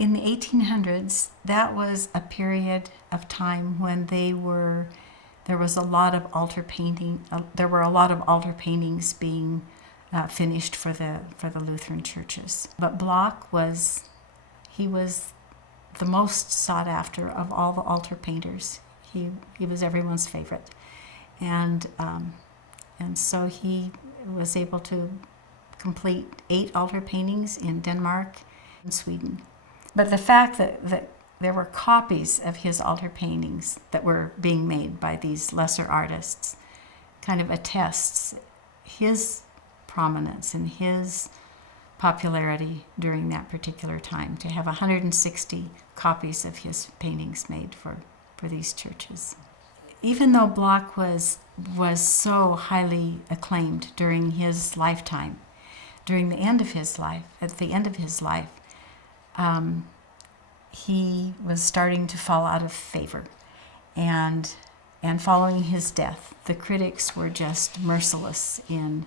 In the 1800s, that was a period of time when there was a lot of altar painting. There were a lot of altar paintings being finished for the Lutheran churches. But Bloch was the most sought after of all the altar painters. He was everyone's favorite, and so he was able to complete 8 altar paintings in Denmark and Sweden. But the fact that there were copies of his altar paintings that were being made by these lesser artists kind of attests his prominence and his popularity during that particular time, to have 160 copies of his paintings made for these churches. Even though Bloch was so highly acclaimed during his lifetime, at the end of his life, he was starting to fall out of favor. And following his death, the critics were just merciless in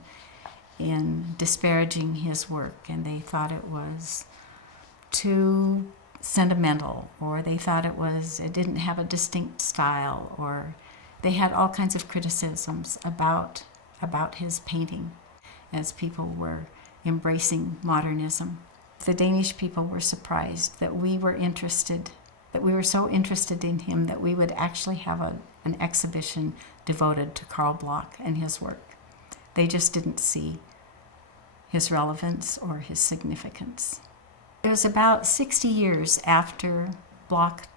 disparaging his work, and they thought it was too sentimental, or they thought it didn't have a distinct style, or they had all kinds of criticisms about his painting as people were embracing modernism. The Danish people were surprised that we were so interested in him that we would actually have an exhibition devoted to Carl Bloch and his work. They just didn't see his relevance or his significance. It was about 60 years after Bloch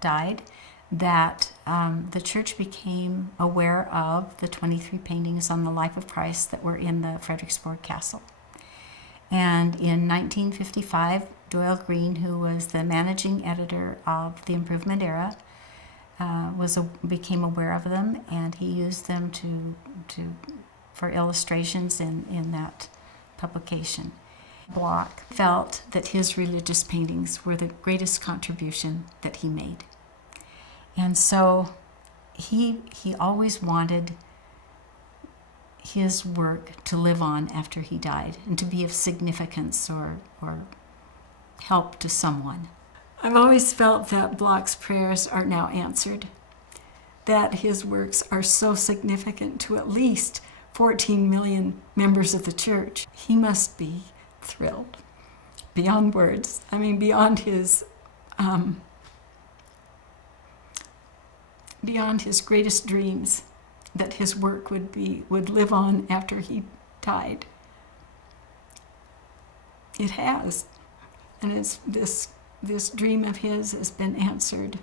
died that the church became aware of the 23 paintings on the life of Christ that were in the Frederiksborg Castle. And in 1955, Doyle Green, who was the managing editor of the Improvement Era, became aware of them, and he used them for illustrations in that publication. Bloch felt that his religious paintings were the greatest contribution that he made. And so he always wanted his work to live on after he died and to be of significance or help to someone. I've always felt that Bloch's prayers are now answered, that his works are so significant to at least 14 million members of the church. He must be thrilled beyond words. I mean, beyond his greatest dreams, that his work would live on after he died. It has, and this dream of his has been answered.